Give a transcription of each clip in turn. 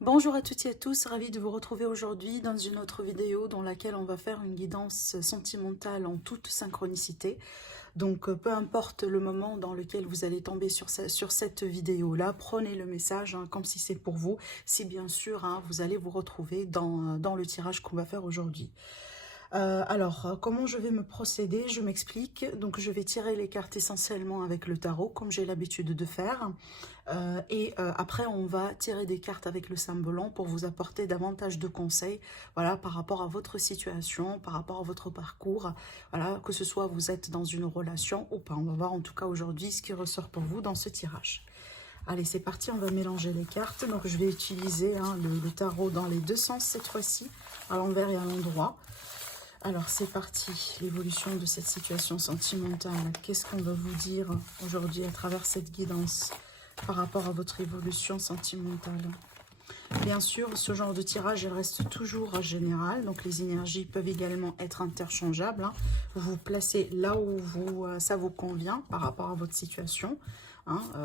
Bonjour à toutes et à tous, ravi de vous retrouver aujourd'hui dans une autre vidéo dans laquelle on va faire une guidance sentimentale en toute synchronicité. Donc peu importe le moment dans lequel vous allez tomber sur cette vidéo-là, prenez le message comme si c'est pour vous, si bien sûr vous allez vous retrouver dans le tirage qu'on va faire aujourd'hui. Comment je vais me procéder? Je m'explique. Donc, je vais tirer les cartes essentiellement avec le tarot, comme j'ai l'habitude de faire. Après, on va tirer des cartes avec le symbole pour vous apporter davantage de conseils, voilà, par rapport à votre situation, par rapport à votre parcours, voilà, que ce soit vous êtes dans une relation ou pas. On va voir en tout cas aujourd'hui ce qui ressort pour vous dans ce tirage. Allez, c'est parti, on va mélanger les cartes. Donc, je vais utiliser le tarot dans les deux sens cette fois-ci, à l'envers et à l'endroit. Alors c'est parti, l'évolution de cette situation sentimentale. Qu'est-ce qu'on va vous dire aujourd'hui à travers cette guidance par rapport à votre évolution sentimentale? Bien sûr, ce genre de tirage il reste toujours général, donc les énergies peuvent également être interchangeables. Vous vous placez là où ça vous convient par rapport à votre situation,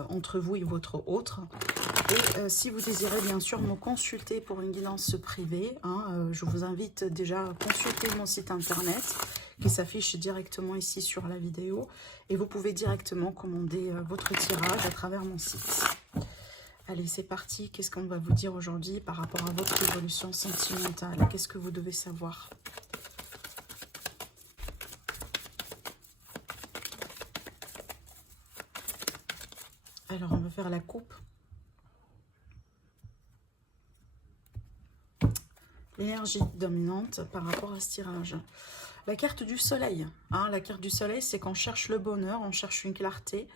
entre vous et votre autre. Et si vous désirez bien sûr me consulter pour une guidance privée, je vous invite déjà à consulter mon site internet qui s'affiche directement ici sur la vidéo. Et vous pouvez directement commander votre tirage à travers mon site. Allez, c'est parti. Qu'est-ce qu'on va vous dire aujourd'hui par rapport à votre évolution sentimentale? Qu'est-ce que vous devez savoir? Alors, on va faire la coupe. L'énergie dominante par rapport à ce tirage. La carte du soleil. La carte du soleil, c'est qu'on cherche le bonheur, on cherche une clarté,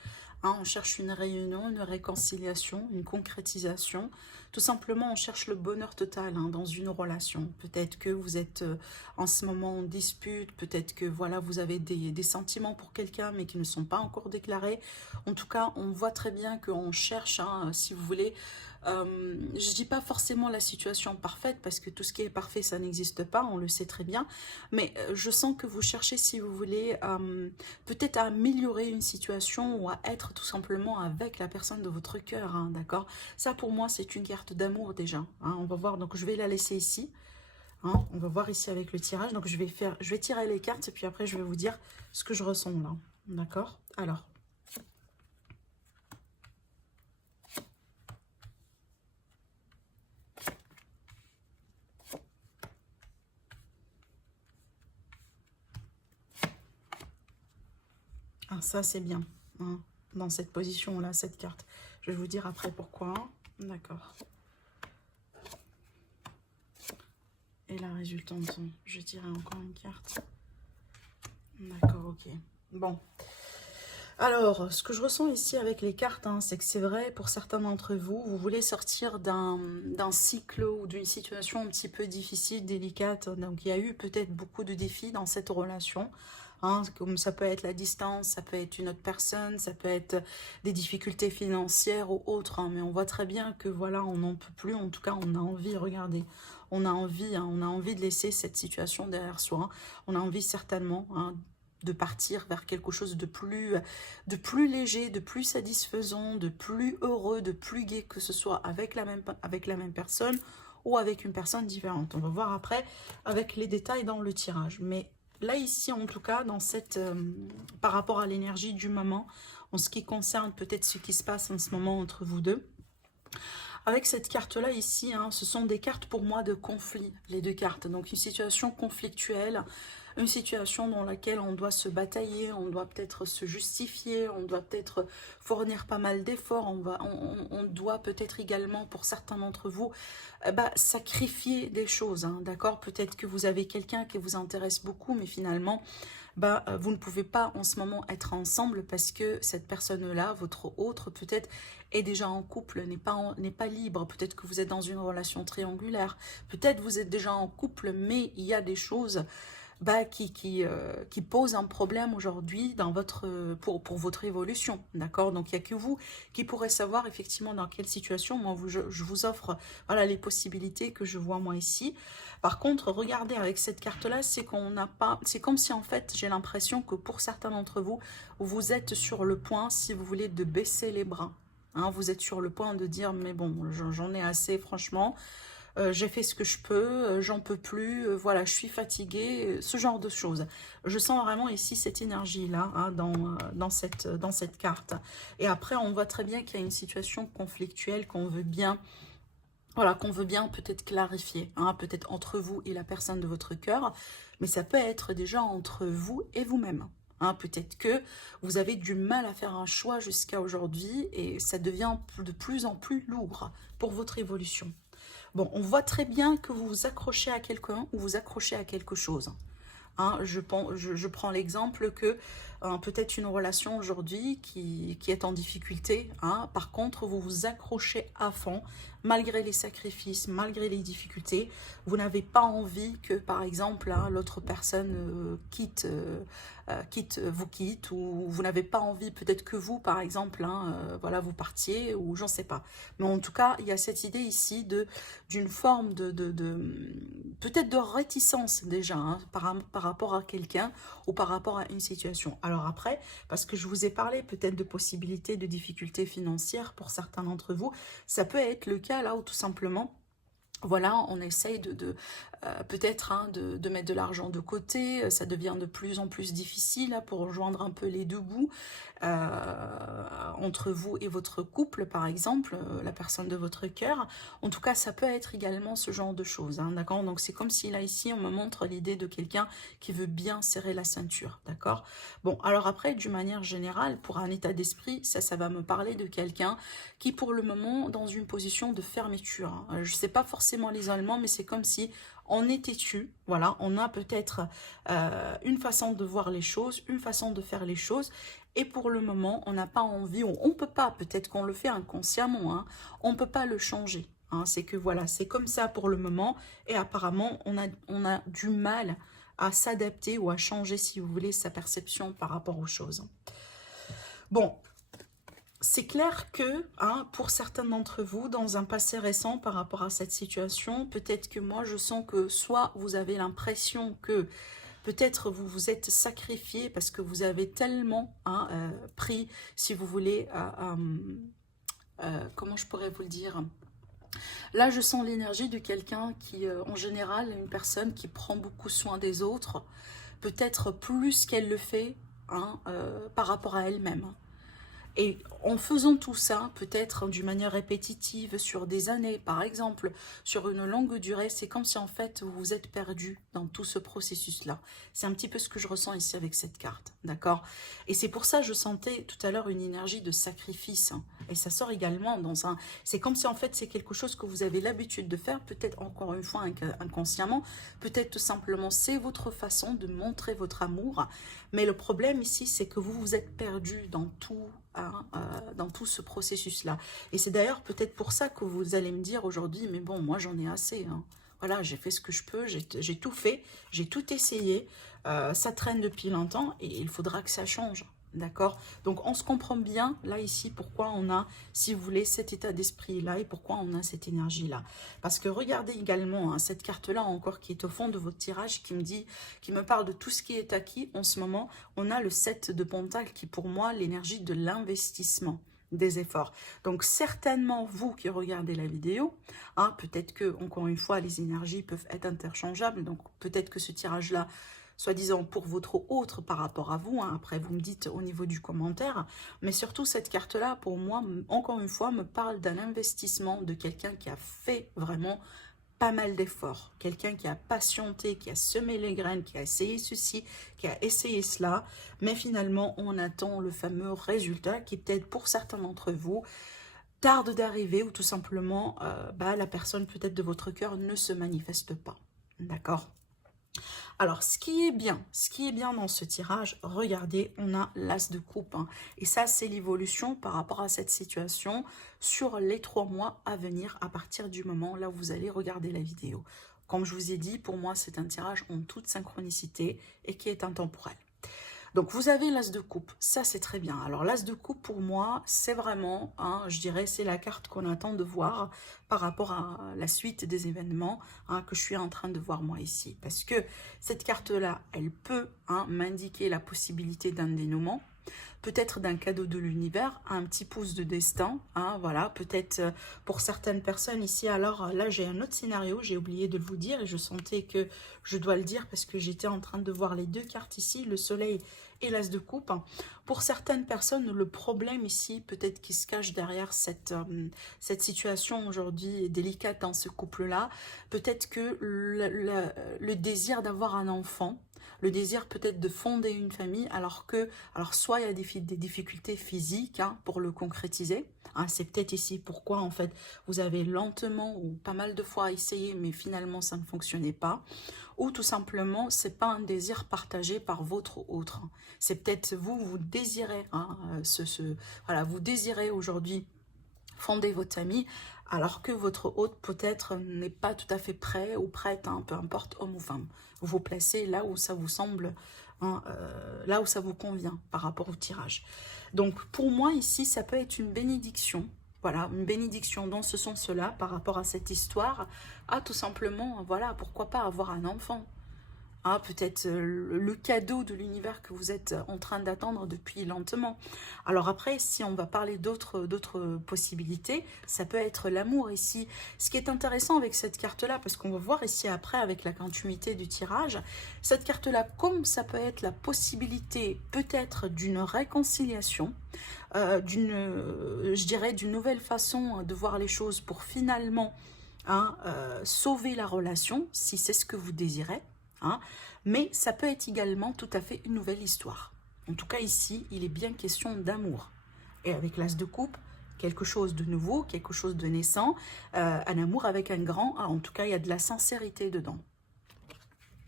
on cherche une réunion, une réconciliation, une concrétisation. Tout simplement, on cherche le bonheur total dans une relation. Peut-être que vous êtes en ce moment en dispute, peut-être que voilà, vous avez des sentiments pour quelqu'un, mais qui ne sont pas encore déclarés. En tout cas, on voit très bien qu'on cherche, si vous voulez, je dis pas forcément la situation parfaite, parce que tout ce qui est parfait, ça n'existe pas, on le sait très bien. Mais je sens que vous cherchez, si vous voulez, peut-être à améliorer une situation ou à être tout simplement avec la personne de votre cœur, d'accord? Ça, pour moi, c'est une carte d'amour déjà. On va voir, donc je vais la laisser ici. On va voir ici avec le tirage. Donc je vais tirer les cartes et puis après, je vais vous dire ce que je ressens là. D'accord? Alors. Ça, c'est bien. Dans cette position-là, cette carte. Je vais vous dire après pourquoi. D'accord. Et la résultante, je dirais encore une carte. D'accord, ok. Bon. Alors, ce que je ressens ici avec les cartes, c'est que c'est vrai, pour certains d'entre vous, vous voulez sortir d'un cycle ou d'une situation un petit peu difficile, délicate. Donc, il y a eu peut-être beaucoup de défis dans cette relation. Comme ça peut être la distance, ça peut être une autre personne, ça peut être des difficultés financières ou autres. Mais on voit très bien que voilà, on n'en peut plus. En tout cas, on a envie, regardez, on a envie de laisser cette situation derrière soi. On a envie certainement de partir vers quelque chose de plus léger, de plus satisfaisant, de plus heureux, de plus gai, que ce soit avec la même personne ou avec une personne différente. On va voir après avec les détails dans le tirage. Mais là, ici, en tout cas, dans par rapport à l'énergie du moment, en ce qui concerne peut-être ce qui se passe en ce moment entre vous deux, avec cette carte-là ici, ce sont des cartes pour moi de conflit, les deux cartes. Donc une situation conflictuelle, une situation dans laquelle on doit se batailler, on doit peut-être se justifier, on doit peut-être fournir pas mal d'efforts, on doit peut-être également, pour certains d'entre vous, sacrifier des choses, d'accord? Peut-être que vous avez quelqu'un qui vous intéresse beaucoup, mais finalement, vous ne pouvez pas en ce moment être ensemble parce que cette personne-là, votre autre, peut-être est déjà en couple, n'est pas libre. Peut-être que vous êtes dans une relation triangulaire. Peut-être vous êtes déjà en couple, mais il y a des choses qui posent un problème aujourd'hui pour votre évolution. D'accord? Donc, il n'y a que vous qui pourrez savoir effectivement dans quelle situation. Moi, je vous offre voilà, les possibilités que je vois moi ici. Par contre, regardez avec cette carte-là, c'est qu'on n'a pas... C'est comme si en fait, j'ai l'impression que pour certains d'entre vous, vous êtes sur le point, si vous voulez, de baisser les bras. hein. Vous êtes sur le point de dire, mais bon, j'en ai assez, franchement. J'ai fait ce que je peux, j'en peux plus, voilà, je suis fatiguée, ce genre de choses. Je sens vraiment ici cette énergie-là, hein, dans cette carte. Et après, on voit très bien qu'il y a une situation conflictuelle qu'on veut bien, voilà, qu'on veut bien peut-être clarifier, hein, peut-être entre vous et la personne de votre cœur, mais ça peut être déjà entre vous et vous-même. Hein, peut-être que vous avez du mal à faire un choix jusqu'à aujourd'hui et ça devient de plus en plus lourd pour votre évolution. Bon, on voit très bien que vous vous accrochez à quelqu'un ou vous accrochez à quelque chose. Hein, je prends l'exemple que peut-être une relation aujourd'hui qui est en difficulté. Hein, par contre, vous vous accrochez à fond, malgré les sacrifices, malgré les difficultés. Vous n'avez pas envie que, par exemple, hein, l'autre personne vous quitte, ou vous n'avez pas envie peut-être que vous, par exemple, hein, voilà, vous partiez, ou j'en sais pas. Mais en tout cas, il y a cette idée ici d'une forme peut-être de réticence déjà, hein, par rapport à quelqu'un ou par rapport à une situation. Alors après, parce que je vous ai parlé peut-être de possibilités de difficultés financières pour certains d'entre vous, ça peut être le cas là où tout simplement, voilà, on essaye peut-être, hein, de mettre de l'argent de côté, ça devient de plus en plus difficile là, pour rejoindre un peu les deux bouts entre vous et votre couple, par exemple, la personne de votre cœur. En tout cas, ça peut être également ce genre de choses, hein, d'accord? Donc c'est comme si là, ici, on me montre l'idée de quelqu'un qui veut bien serrer la ceinture, d'accord? Bon, alors après, d'une manière générale, pour un état d'esprit, ça va me parler de quelqu'un qui, pour le moment, dans une position de fermeture. Hein. Je ne sais pas forcément l'isolement, mais c'est comme si on est têtu, voilà, on a peut-être une façon de voir les choses, une façon de faire les choses, et pour le moment, on n'a pas envie, on ne peut pas, peut-être qu'on le fait inconsciemment, hein, on ne peut pas le changer. Hein, c'est que voilà, c'est comme ça pour le moment, et apparemment, on a du mal à s'adapter ou à changer, si vous voulez, sa perception par rapport aux choses. Bon, c'est clair que, hein, pour certains d'entre vous, dans un passé récent par rapport à cette situation, peut-être que moi, je sens que soit vous avez l'impression que peut-être vous vous êtes sacrifié parce que vous avez tellement, hein, pris, si vous voulez, comment je pourrais vous le dire? Là, je sens l'énergie de quelqu'un qui, en général, est une personne qui prend beaucoup soin des autres, peut-être plus qu'elle le fait, hein, par rapport à elle-même. Et en faisant tout ça, peut-être d'une manière répétitive, sur des années, par exemple, sur une longue durée, c'est comme si en fait vous vous êtes perdu dans tout ce processus-là. C'est un petit peu ce que je ressens ici avec cette carte, d'accord? Et c'est pour ça que je sentais tout à l'heure une énergie de sacrifice. Hein, et ça sort également dans un... C'est comme si en fait c'est quelque chose que vous avez l'habitude de faire, peut-être encore une fois inconsciemment, peut-être tout simplement c'est votre façon de montrer votre amour. Mais le problème ici, c'est que vous vous êtes perdu dans tout... dans tout ce processus-là. Et c'est d'ailleurs peut-être pour ça que vous allez me dire aujourd'hui, mais bon, moi j'en ai assez. Hein. Voilà, j'ai fait ce que je peux, j'ai tout fait, j'ai tout essayé. Ça traîne depuis longtemps et il faudra que ça change. D'accord? Donc on se comprend bien là ici pourquoi on a, si vous voulez, cet état d'esprit là et pourquoi on a cette énergie là. Parce que regardez également hein, cette carte là encore qui est au fond de votre tirage qui me parle de tout ce qui est acquis en ce moment. On a le 7 de Pentacle qui pour moi l'énergie de l'investissement, des efforts. Donc certainement vous qui regardez la vidéo, hein, peut-être que encore une fois les énergies peuvent être interchangeables, donc peut-être que ce tirage là soi-disant pour votre autre par rapport à vous, hein, après vous me dites au niveau du commentaire, mais surtout cette carte-là, pour moi, encore une fois, me parle d'un investissement de quelqu'un qui a fait vraiment pas mal d'efforts, quelqu'un qui a patienté, qui a semé les graines, qui a essayé ceci, qui a essayé cela, mais finalement on attend le fameux résultat qui peut-être pour certains d'entre vous tarde d'arriver ou tout simplement la personne peut-être de votre cœur ne se manifeste pas, d'accord? Alors, ce qui est bien dans ce tirage, regardez, on a l'as de coupe. Hein, et ça, c'est l'évolution par rapport à cette situation sur les 3 mois à venir à partir du moment là où vous allez regarder la vidéo. Comme je vous ai dit, pour moi, c'est un tirage en toute synchronicité et qui est intemporel. Donc, vous avez l'as de coupe, ça c'est très bien. Alors, l'as de coupe, pour moi, c'est vraiment, hein, je dirais, c'est la carte qu'on attend de voir par rapport à la suite des événements hein, que je suis en train de voir moi ici. Parce que cette carte-là, elle peut hein, m'indiquer la possibilité d'un dénouement. peut-être d'un cadeau de l'univers, un petit pouce de destin, hein, voilà, peut-être pour certaines personnes ici. Alors là, j'ai un autre scénario, j'ai oublié de vous dire et je sentais que je dois le dire parce que j'étais en train de voir les deux cartes ici, le soleil et l'as de coupe. Pour certaines personnes, le problème ici, peut-être qui se cache derrière cette situation aujourd'hui délicate dans ce couple-là, peut-être que le désir d'avoir un enfant, le désir peut-être de fonder une famille, alors soit il y a des difficultés physiques hein, pour le concrétiser, hein, c'est peut-être ici pourquoi en fait vous avez lentement ou pas mal de fois essayé mais finalement ça ne fonctionnait pas, ou tout simplement c'est pas un désir partagé par votre autre, c'est peut-être vous désirez, hein, voilà, vous désirez aujourd'hui fonder votre famille, alors que votre hôte peut-être n'est pas tout à fait prêt ou prête, hein, peu importe homme ou femme. Vous vous placez là où ça vous semble, hein, là où ça vous convient par rapport au tirage. Donc pour moi ici, ça peut être une bénédiction. Voilà, une bénédiction dans ce sens-là par rapport à cette histoire. Ah, tout simplement, voilà, pourquoi pas avoir un enfant. Ah, peut-être le cadeau de l'univers que vous êtes en train d'attendre depuis lentement. Alors après, si on va parler d'autres possibilités, ça peut être l'amour ici. Ce qui est intéressant avec cette carte-là, parce qu'on va voir ici après avec la continuité du tirage, cette carte-là, comme ça peut être la possibilité peut-être d'une réconciliation, je dirais d'une nouvelle façon de voir les choses pour finalement hein, sauver la relation, si c'est ce que vous désirez. Hein, mais ça peut être également tout à fait une nouvelle histoire. En tout cas ici, il est bien question d'amour. Et avec l'as de coupe, quelque chose de nouveau, quelque chose de naissant, un amour avec un grand A. En tout cas, il y a de la sincérité dedans.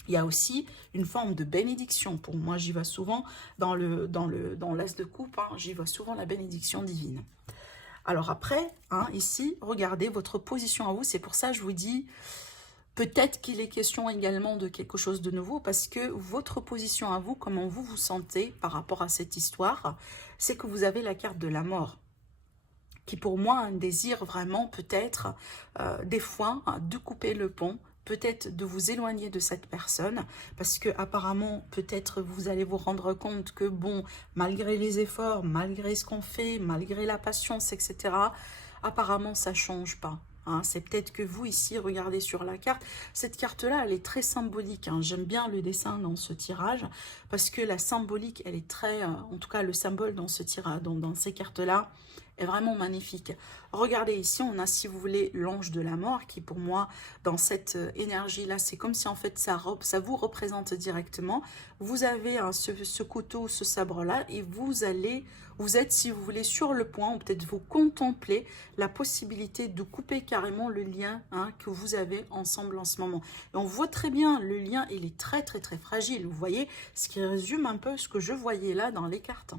Il y a aussi une forme de bénédiction. Pour moi, j'y vais souvent dans l'as de coupe, hein, j'y vois souvent la bénédiction divine. Alors après, hein, ici, regardez votre position à vous. C'est pour ça que je vous dis... Peut-être qu'il est question également de quelque chose de nouveau parce que votre position à vous, comment vous vous sentez par rapport à cette histoire, c'est que vous avez la carte de la mort qui pour moi a un désir vraiment peut-être des fois de couper le pont, peut-être de vous éloigner de cette personne parce que apparemment peut-être vous allez vous rendre compte que bon, malgré les efforts, malgré ce qu'on fait, malgré la patience, etc., apparemment ça change pas. Hein, c'est peut-être que vous ici, regardez sur la carte, cette carte-là, elle est très symbolique. Hein. J'aime bien le dessin dans ce tirage parce que la symbolique, elle est très, en tout cas le symbole dans ce tirage, dans ces cartes-là, est vraiment magnifique. Regardez ici, on a, si vous voulez, l'ange de la mort qui, pour moi, dans cette énergie-là, c'est comme si en fait ça vous représente directement. Vous avez ce couteau, ce sabre-là, et vous êtes, si vous voulez, sur le point, ou peut-être vous contemplez la possibilité de couper carrément le lien hein, que vous avez ensemble en ce moment. Et on voit très bien, le lien, il est très, très, très fragile. Vous voyez, ce qui résume un peu ce que je voyais là dans les cartes.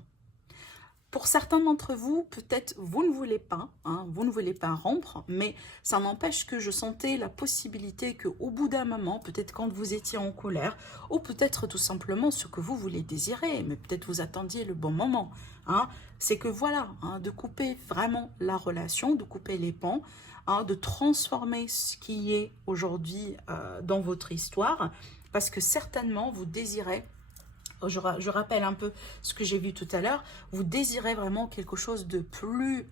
Pour certains d'entre vous, peut-être vous ne voulez pas, hein, vous ne voulez pas rompre, mais ça n'empêche que je sentais la possibilité qu'au bout d'un moment, peut-être quand vous étiez en colère, ou peut-être tout simplement ce que vous voulez désirer, mais peut-être vous attendiez le bon moment, hein, c'est que voilà, hein, de couper vraiment la relation, de couper les ponts, hein, de transformer ce qui est aujourd'hui dans votre histoire, parce que certainement vous désirez. Je rappelle un peu ce que j'ai vu tout à l'heure, vous désirez vraiment quelque chose de plus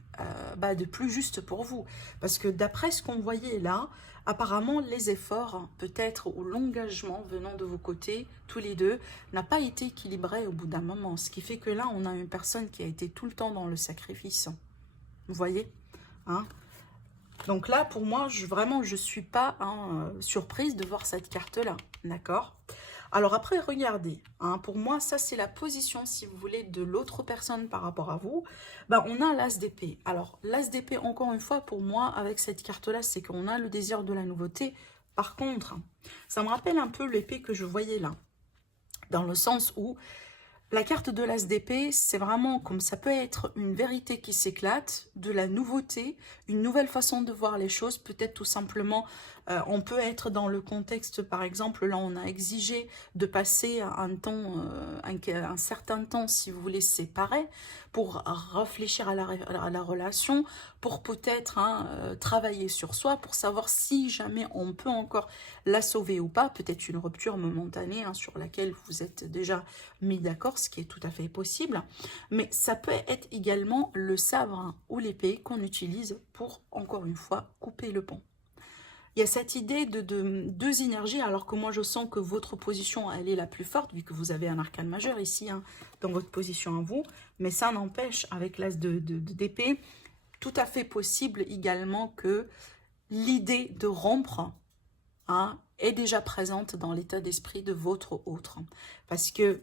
juste pour vous. Parce que d'après ce qu'on voyait là, apparemment les efforts, peut-être ou l'engagement venant de vos côtés, tous les deux, n'a pas été équilibré au bout d'un moment. Ce qui fait que là, on a une personne qui a été tout le temps dans le sacrifice. Vous voyez hein. Donc là, pour moi, je ne suis pas surprise de voir cette carte-là. D'accord ? Alors après, regardez, hein, pour moi, ça c'est la position, si vous voulez, de l'autre personne par rapport à vous. Ben, on a l'as d'épée. Alors, l'as d'épée, encore une fois, pour moi, avec cette carte-là, c'est qu'on a le désir de la nouveauté. Par contre, ça me rappelle un peu l'épée que je voyais là, dans le sens où la carte de l'as d'épée, c'est vraiment comme ça peut être une vérité qui s'éclate, de la nouveauté, une nouvelle façon de voir les choses, peut-être tout simplement, on peut être dans le contexte, par exemple, là on a exigé de passer un certain temps, si vous voulez, séparés, pour réfléchir à la relation, pour peut-être travailler sur soi, pour savoir si jamais on peut encore la sauver ou pas, peut-être une rupture momentanée sur laquelle vous êtes déjà mis d'accord, ce qui est tout à fait possible, mais ça peut être également le sabre ou l'épée qu'on utilise pour, encore une fois, couper le pont. Il y a cette idée de deux énergies, alors que moi je sens que votre position, elle est la plus forte, vu que vous avez un arcane majeur ici, hein, dans votre position à vous, mais ça n'empêche, avec l'as d'épée, tout à fait possible également que l'idée de rompre, hein, est déjà présente dans l'état d'esprit de votre autre. Parce que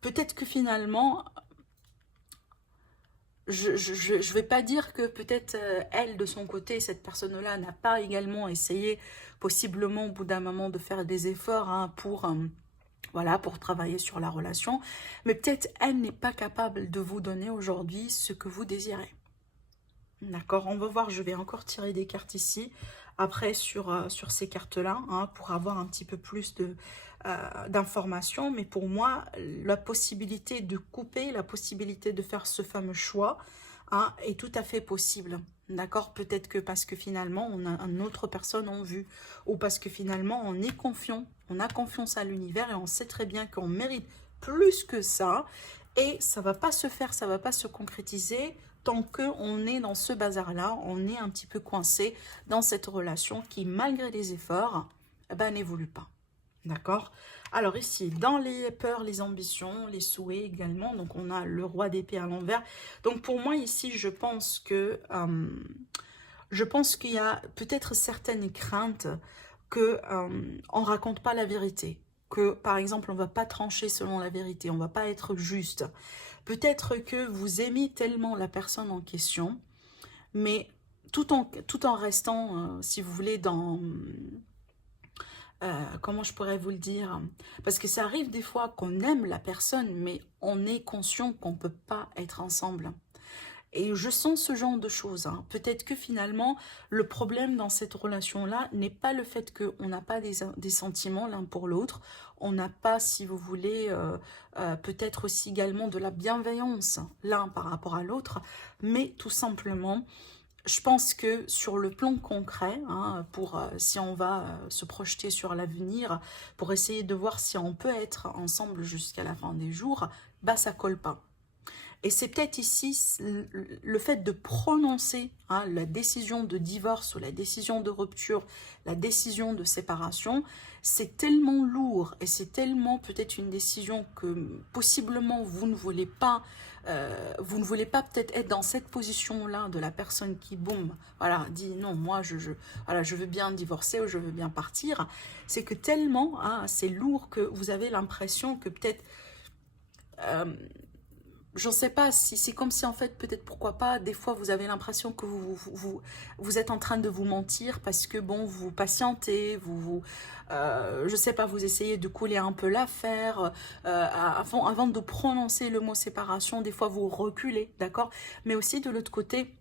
peut-être que finalement, je vais pas dire que peut-être elle, de son côté, cette personne-là, n'a pas également essayé, possiblement au bout d'un moment, de faire des efforts, hein, pour, voilà, pour travailler sur la relation. Mais peut-être elle n'est pas capable de vous donner aujourd'hui ce que vous désirez. D'accord, on va voir, je vais encore tirer des cartes ici, après sur ces cartes-là, hein, pour avoir un petit peu plus d'informations. Mais pour moi, la possibilité de couper, la possibilité de faire ce fameux choix, hein, est tout à fait possible. D'accord, peut-être que parce que finalement, on a une autre personne en vue, ou parce que finalement, on est confiant, on a confiance à l'univers et on sait très bien qu'on mérite plus que ça. Et ça ne va pas se faire, ça ne va pas se concrétiser tant qu'on est dans ce bazar-là, on est un petit peu coincé dans cette relation qui, malgré les efforts, eh ben, n'évolue pas. D'accord? Alors ici, dans les peurs, les ambitions, les souhaits également, donc on a le roi d'épée à l'envers. Donc pour moi ici, je pense qu'il y a peut-être certaines craintes que on raconte pas la vérité. Que par exemple, on va pas trancher selon la vérité, on va pas être juste. Peut-être que vous aimez tellement la personne en question, mais tout en restant, si vous voulez, dans... comment je pourrais vous le dire? Parce que ça arrive des fois qu'on aime la personne, mais on est conscient qu'on ne peut pas être ensemble. Et je sens ce genre de choses, hein. Peut-être que finalement, le problème dans cette relation-là n'est pas le fait qu'on n'a pas des sentiments l'un pour l'autre. On n'a pas, si vous voulez, peut-être aussi également de la bienveillance l'un par rapport à l'autre. Mais tout simplement, je pense que sur le plan concret, hein, si on va se projeter sur l'avenir, pour essayer de voir si on peut être ensemble jusqu'à la fin des jours, bah ça colle pas. Et c'est peut-être ici le fait de prononcer, hein, la décision de divorce ou la décision de rupture, la décision de séparation, c'est tellement lourd et c'est tellement peut-être une décision que possiblement vous ne voulez pas peut-être être dans cette position-là de la personne qui, boum, voilà, dit non, moi voilà, je veux bien divorcer ou je veux bien partir. C'est que tellement, hein, c'est lourd que vous avez l'impression que peut-être... je ne sais pas si c'est comme si en fait, peut-être pourquoi pas, des fois vous avez l'impression que vous êtes en train de vous mentir parce que bon, vous patientez, je sais pas, vous essayez de couler un peu l'affaire, avant de prononcer le mot séparation, des fois vous reculez, d'accord? Mais aussi de l'autre côté,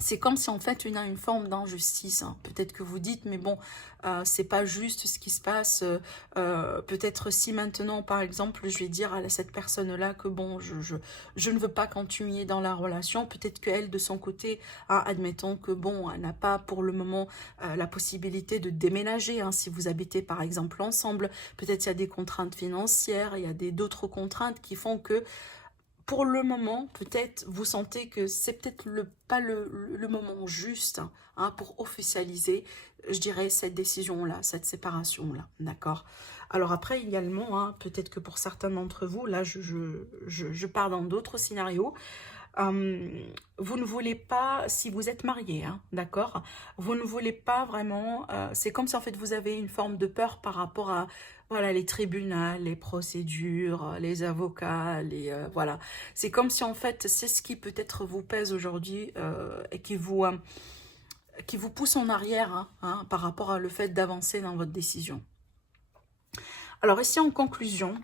c'est comme si en fait il y a une forme d'injustice, hein. Peut-être que vous dites, mais bon, c'est pas juste ce qui se passe. Peut-être si maintenant, par exemple, je vais dire à cette personne-là que bon, je ne veux pas continuer dans la relation. Peut-être qu'elle, de son côté, hein, admettons que bon, elle n'a pas pour le moment la possibilité de déménager, hein, si vous habitez par exemple ensemble. Peut-être il y a des contraintes financières, il y a d'autres contraintes qui font que pour le moment, peut-être, vous sentez que c'est peut-être pas le moment juste, hein, pour officialiser, je dirais, cette décision-là, cette séparation-là, d'accord? Alors après, également, hein, peut-être que pour certains d'entre vous, là, je pars dans d'autres scénarios, vous ne voulez pas, si vous êtes marié, hein, d'accord, vous ne voulez pas vraiment, c'est comme si en fait vous avez une forme de peur par rapport à, voilà, les tribunaux, les procédures, les avocats, voilà. C'est comme si en fait c'est ce qui peut-être vous pèse aujourd'hui, et qui vous pousse en arrière, hein, par rapport à le fait d'avancer dans votre décision. Alors ici en conclusion,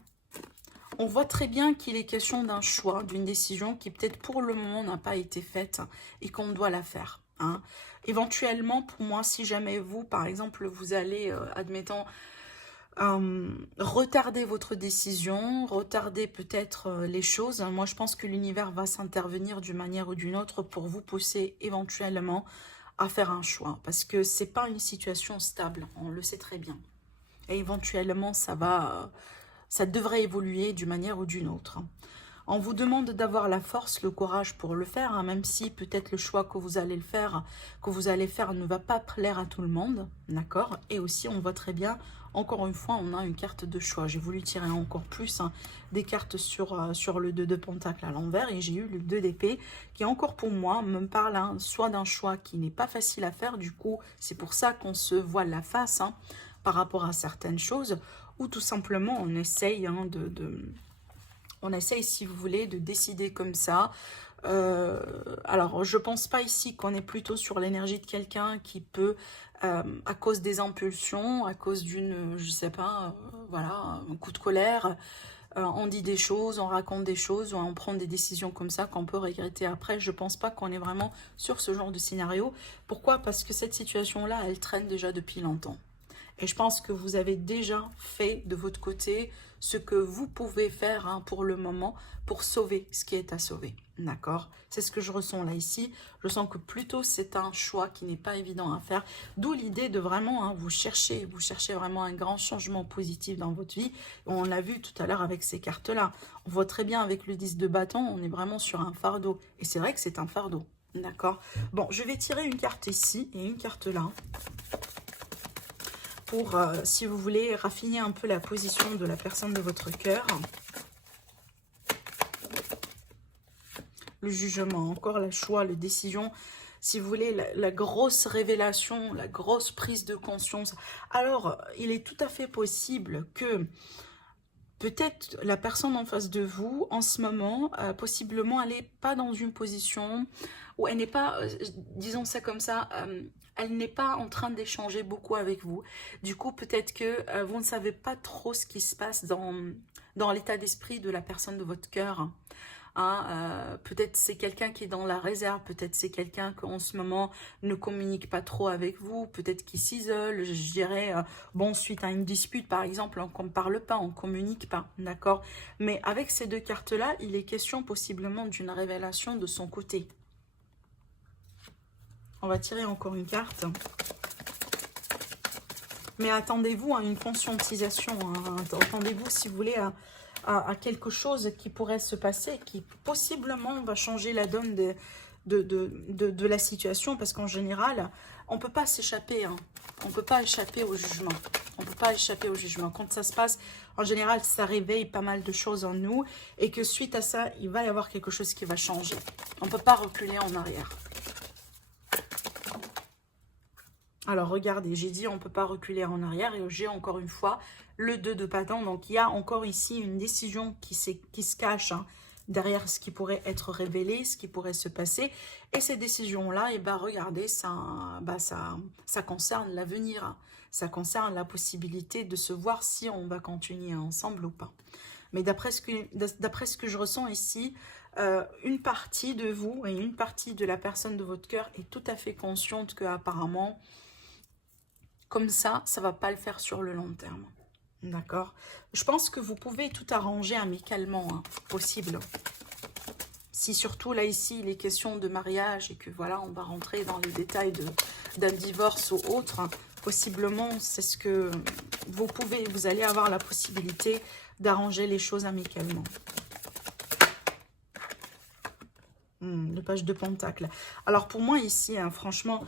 on voit très bien qu'il est question d'un choix, d'une décision qui peut-être pour le moment n'a pas été faite et qu'on doit la faire, hein. Éventuellement, pour moi, si jamais vous, par exemple, vous allez, admettons, retarder votre décision, retarder peut-être les choses, moi je pense que l'univers va s'intervenir d'une manière ou d'une autre pour vous pousser éventuellement à faire un choix. Parce que c'est pas une situation stable, on le sait très bien. Et éventuellement, ça va... ça devrait évoluer d'une manière ou d'une autre. On vous demande d'avoir la force, le courage pour le faire, hein, même si peut-être le choix que vous allez faire ne va pas plaire à tout le monde, d'accord? Et aussi, on voit très bien, encore une fois, on a une carte de choix. J'ai voulu tirer encore plus hein, des cartes sur le 2 de Pentacle à l'envers et j'ai eu le 2 d'épée qui, encore pour moi, me parle hein, soit d'un choix qui n'est pas facile à faire, du coup, c'est pour ça qu'on se voile la face hein, par rapport à certaines choses, ou tout simplement, on essaye hein, on essaye, si vous voulez, de décider comme ça. Alors, je pense pas ici qu'on est plutôt sur l'énergie de quelqu'un qui peut, à cause des impulsions, à cause d'une, je sais pas, voilà, un coup de colère, on dit des choses, on raconte des choses, on prend des décisions comme ça qu'on peut regretter après. Je pense pas qu'on est vraiment sur ce genre de scénario. Pourquoi? Parce que cette situation-là, elle traîne déjà depuis longtemps. Et je pense que vous avez déjà fait de votre côté ce que vous pouvez faire hein, pour le moment pour sauver ce qui est à sauver. D'accord? C'est ce que je ressens là ici. Je sens que plutôt c'est un choix qui n'est pas évident à faire. D'où l'idée de vraiment, hein, vous cherchez vraiment un grand changement positif dans votre vie. On l'a vu tout à l'heure avec ces cartes-là. On voit très bien avec le 10 de bâton, on est vraiment sur un fardeau. Et c'est vrai que c'est un fardeau. D'accord? Bon, je vais tirer une carte ici et une carte là. Pour, si vous voulez, raffiner un peu la position de la personne de votre cœur. Le jugement, encore le choix, la décision, si vous voulez, la grosse révélation, la grosse prise de conscience. Alors, il est tout à fait possible que peut-être la personne en face de vous, en ce moment, possiblement, elle n'est pas dans une position où elle n'est pas, disons ça comme ça, elle n'est pas en train d'échanger beaucoup avec vous. Du coup, peut-être que vous ne savez pas trop ce qui se passe dans l'état d'esprit de la personne de votre cœur. Hein, peut-être c'est quelqu'un qui est dans la réserve, peut-être c'est quelqu'un qui en ce moment ne communique pas trop avec vous, peut-être qui s'isole, je dirais, bon, suite à une dispute par exemple, on ne parle pas, on ne communique pas, d'accord? Mais avec ces deux cartes-là, il est question possiblement d'une révélation de son côté. On va tirer encore une carte. Mais attendez-vous à une conscientisation, hein. Attendez-vous si vous voulez à quelque chose qui pourrait se passer, qui possiblement va changer la donne de la situation, parce qu'en général, on ne peut pas s'échapper, hein. On ne peut pas échapper au jugement. On ne peut pas échapper au jugement. Quand ça se passe, en général, ça réveille pas mal de choses en nous, et que suite à ça, il va y avoir quelque chose qui va changer. On ne peut pas reculer en arrière. Alors, regardez, j'ai dit on ne peut pas reculer en arrière, et j'ai encore une fois le 2 de bâton. Donc, il y a encore ici une décision qui se cache hein, derrière ce qui pourrait être révélé, ce qui pourrait se passer. Et ces décisions-là, et ben, regardez, ça concerne l'avenir. Hein. Ça concerne la possibilité de se voir si on va continuer ensemble ou pas. Mais d'après ce que je ressens ici, une partie de vous et une partie de la personne de votre cœur est tout à fait consciente qu'apparemment, comme ça ne va pas le faire sur le long terme. D'accord? Je pense que vous pouvez tout arranger amicalement, hein, possible. Si surtout, là, ici, il est question de mariage et que, voilà, on va rentrer dans les détails d'un divorce ou autre, hein, possiblement, c'est ce que vous allez avoir la possibilité d'arranger les choses amicalement. Le page de Pentacle. Alors, pour moi, ici, hein, franchement...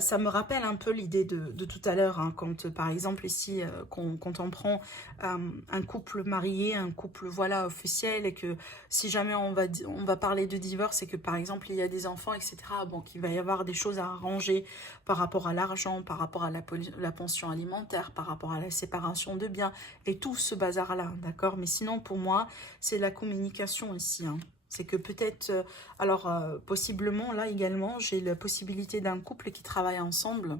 ça me rappelle un peu l'idée de tout à l'heure, hein, quand par exemple ici, quand on prend un couple marié, un couple voilà officiel, et que si jamais on va parler de divorce et que par exemple il y a des enfants, etc., bon, qu'il va y avoir des choses à arranger par rapport à l'argent, par rapport à la pension alimentaire, par rapport à la séparation de biens, et tout ce bazar-là, d'accord? Mais sinon, pour moi, c'est la communication ici, hein. C'est que peut-être, possiblement, là également, j'ai la possibilité d'un couple qui travaille ensemble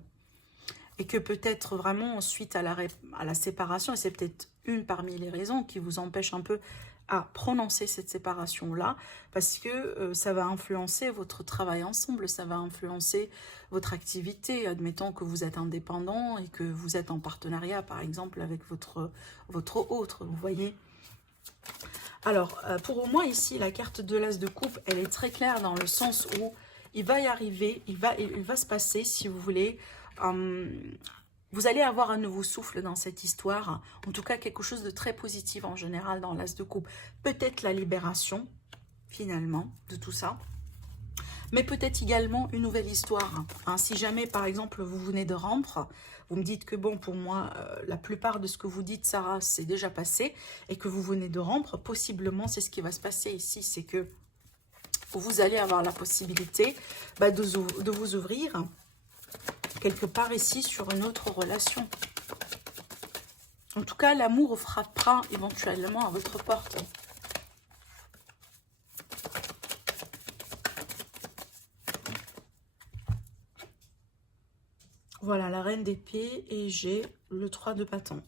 et que peut-être vraiment, suite à la séparation, et c'est peut-être une parmi les raisons qui vous empêche un peu à prononcer cette séparation-là, parce que ça va influencer votre travail ensemble, ça va influencer votre activité. Admettons que vous êtes indépendant et que vous êtes en partenariat, par exemple, avec votre autre, vous voyez. Alors, pour moi, ici, la carte de l'As de coupe, elle est très claire dans le sens où il va y arriver, il va se passer, si vous voulez, Vous allez avoir un nouveau souffle dans cette histoire. En tout cas, quelque chose de très positif en général dans l'As de coupe. Peut-être la libération, finalement, de tout ça. Mais peut-être également une nouvelle histoire. Hein, si jamais, par exemple, vous venez de rompre, vous me dites que bon, pour moi, la plupart de ce que vous dites, Sarah, c'est déjà passé, et que vous venez de rompre, possiblement, c'est ce qui va se passer ici, c'est que vous allez avoir la possibilité de vous ouvrir quelque part ici sur une autre relation. En tout cas, l'amour frappera éventuellement à votre porte. Voilà, la reine d'épée et j'ai le 3 de bâton.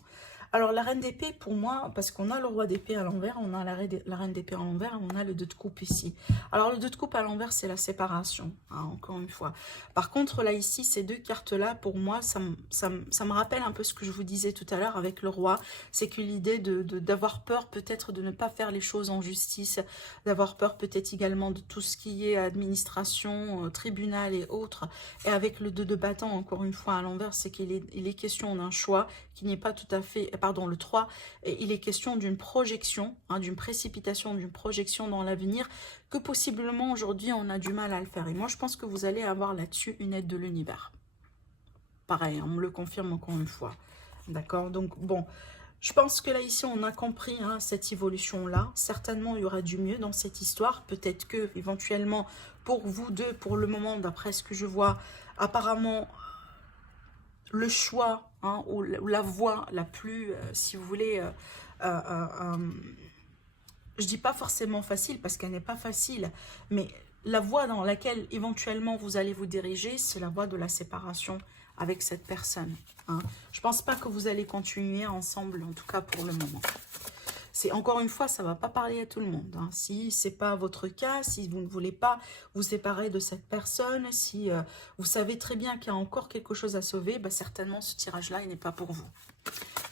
Alors, la reine d'épée, pour moi, parce qu'on a le roi d'épée à l'envers, on a la reine d'épée à l'envers, et on a le 2 de coupe ici. Alors, le 2 de coupe à l'envers, c'est la séparation, hein, encore une fois. Par contre, là, ici, ces deux cartes-là, pour moi, ça me rappelle un peu ce que je vous disais tout à l'heure avec le roi. C'est que l'idée d'avoir peur, peut-être, de ne pas faire les choses en justice, d'avoir peur, peut-être, également de tout ce qui est administration, tribunal et autres. Et avec le 2 de bâton, encore une fois, à l'envers, c'est qu'il est question d'un choix qui n'est pas tout à fait... Pardon, le 3, il est question d'une projection, hein, d'une précipitation, d'une projection dans l'avenir, que possiblement aujourd'hui on a du mal à le faire. Et moi je pense que vous allez avoir là-dessus une aide de l'univers. Pareil, on me le confirme encore une fois. D'accord? Donc bon, je pense que là ici on a compris hein, cette évolution-là. Certainement il y aura du mieux dans cette histoire. Peut-être que éventuellement pour vous deux, pour le moment, d'après ce que je vois, apparemment... le choix hein, ou la voie la plus, si vous voulez, je dis pas forcément facile parce qu'elle n'est pas facile, mais la voie dans laquelle éventuellement vous allez vous diriger, c'est la voie de la séparation avec cette personne. Hein. Je pense pas que vous allez continuer ensemble, en tout cas pour le moment. C'est encore une fois, ça ne va pas parler à tout le monde. Hein. Si ce n'est pas votre cas, si vous ne voulez pas vous séparer de cette personne, si vous savez très bien qu'il y a encore quelque chose à sauver, bah, certainement ce tirage-là, il n'est pas pour vous.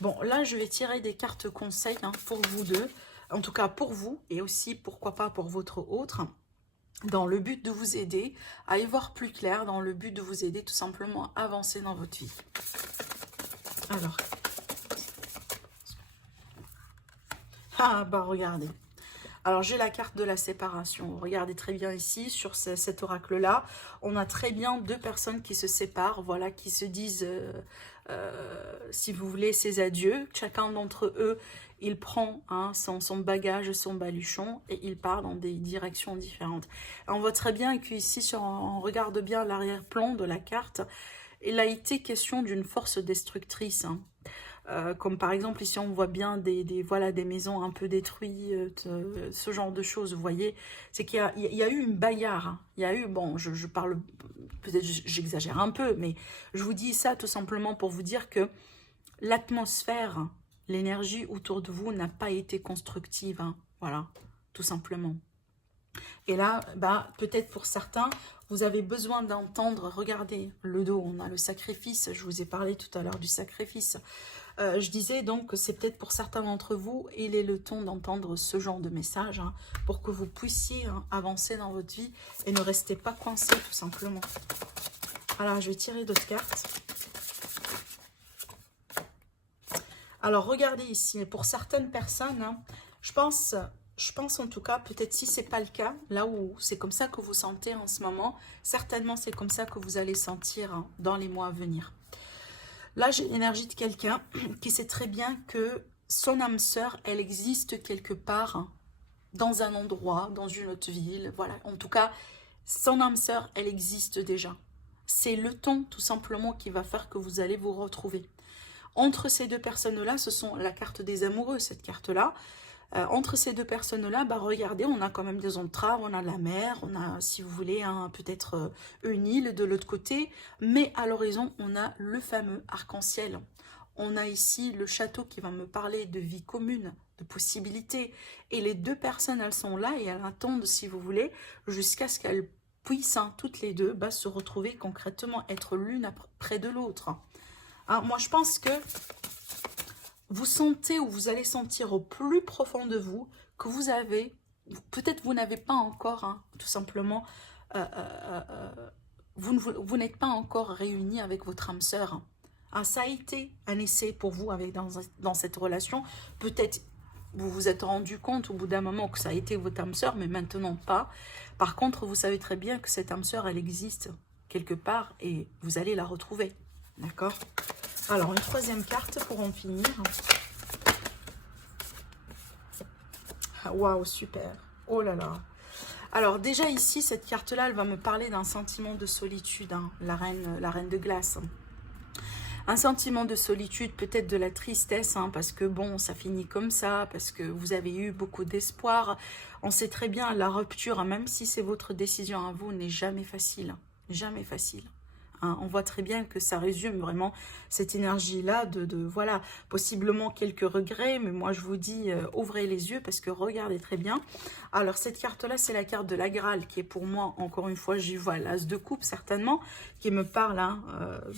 Bon, là, je vais tirer des cartes conseils hein, pour vous deux. En tout cas, pour vous et aussi, pourquoi pas, pour votre autre. Dans le but de vous aider à y voir plus clair, dans le but de vous aider tout simplement à avancer dans votre vie. Alors... ah bah regardez. Alors j'ai la carte de la séparation. Regardez très bien ici sur cet oracle là. On a très bien deux personnes qui se séparent. Voilà, qui se disent si vous voulez ses adieux. Chacun d'entre eux il prend hein, son bagage, son baluchon et il part dans des directions différentes. Alors, on voit très bien qu'ici si on regarde bien l'arrière-plan de la carte, il a été question d'une force destructrice. Hein. Comme par exemple ici on voit bien voilà, des maisons un peu détruites, ce genre de choses, vous voyez, c'est qu'il y a eu une bagarre, hein. Il y a eu, bon je parle, peut-être j'exagère un peu, mais je vous dis ça tout simplement pour vous dire que l'atmosphère, l'énergie autour de vous n'a pas été constructive, hein. Voilà, tout simplement. Et là, bah, peut-être pour certains, vous avez besoin d'entendre, regardez, le dos, on a le sacrifice, je vous ai parlé tout à l'heure du sacrifice. Je disais donc que c'est peut-être pour certains d'entre vous, il est le temps d'entendre ce genre de message, hein, pour que vous puissiez hein, avancer dans votre vie et ne restez pas coincé tout simplement. Alors, je vais tirer d'autres cartes. Alors, regardez ici, pour certaines personnes, hein, je pense en tout cas, peut-être si ce n'est pas le cas, là où c'est comme ça que vous sentez en ce moment, certainement c'est comme ça que vous allez sentir hein, dans les mois à venir. Là, j'ai l'énergie de quelqu'un qui sait très bien que son âme sœur, elle existe quelque part hein, dans un endroit, dans une autre ville. Voilà, en tout cas, son âme sœur, elle existe déjà. C'est le temps, tout simplement, qui va faire que vous allez vous retrouver. Entre ces deux personnes-là, ce sont la carte des amoureux, cette carte-là. Entre ces deux personnes-là, bah regardez, on a quand même des entraves, on a la mer, on a, si vous voulez, hein, peut-être une île de l'autre côté, mais à l'horizon, on a le fameux arc-en-ciel. On a ici le château qui va me parler de vie commune, de possibilités, et les deux personnes, elles sont là et elles attendent, si vous voulez, jusqu'à ce qu'elles puissent, hein, toutes les deux, bah, se retrouver concrètement, être l'une près de l'autre. Hein, moi, je pense que vous sentez ou vous allez sentir au plus profond de vous que vous avez, peut-être vous n'avez pas encore, hein, tout simplement, vous n'êtes pas encore réunis avec votre âme sœur. Ah, ça a été un essai pour vous dans cette relation. Peut-être vous vous êtes rendu compte au bout d'un moment que ça a été votre âme sœur, mais maintenant pas. Par contre, vous savez très bien que cette âme sœur, elle existe quelque part et vous allez la retrouver. D'accord? Alors, une troisième carte pour en finir. Ah, waouh, super. Oh là là. Alors déjà ici, cette carte-là, elle va me parler d'un sentiment de solitude, hein, la reine de glace. Un sentiment de solitude, peut-être de la tristesse, hein, parce que bon, ça finit comme ça, parce que vous avez eu beaucoup d'espoir. On sait très bien, la rupture, hein, même si c'est votre décision à vous, n'est jamais facile. Jamais facile. Hein, on voit très bien que ça résume vraiment cette énergie-là voilà, possiblement quelques regrets, mais moi je vous dis, ouvrez les yeux parce que regardez très bien. Alors cette carte-là, c'est la carte de la Graal qui est pour moi, encore une fois, j'y vois l'As de coupe certainement, qui me parle hein,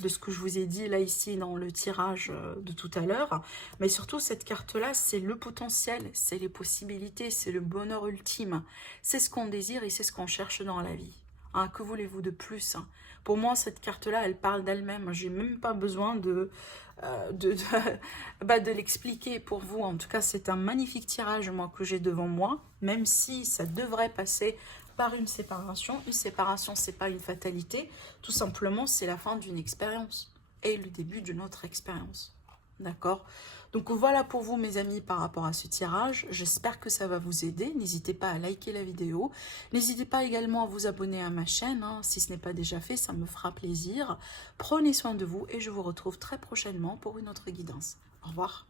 de ce que je vous ai dit là ici dans le tirage de tout à l'heure. Mais surtout, cette carte-là, c'est le potentiel, c'est les possibilités, c'est le bonheur ultime. C'est ce qu'on désire et c'est ce qu'on cherche dans la vie. Hein, que voulez-vous de plus hein? Pour moi, cette carte-là, elle parle d'elle-même. J'ai même pas besoin de l'expliquer pour vous. En tout cas, c'est un magnifique tirage moi, que j'ai devant moi, même si ça devrait passer par une séparation. Une séparation, c'est pas une fatalité. Tout simplement, c'est la fin d'une expérience et le début d'une autre expérience. D'accord? Donc voilà pour vous mes amis par rapport à ce tirage. J'espère que ça va vous aider. N'hésitez pas à liker la vidéo. N'hésitez pas également à vous abonner à ma chaîne. Hein. Si ce n'est pas déjà fait, ça me fera plaisir. Prenez soin de vous et je vous retrouve très prochainement pour une autre guidance. Au revoir.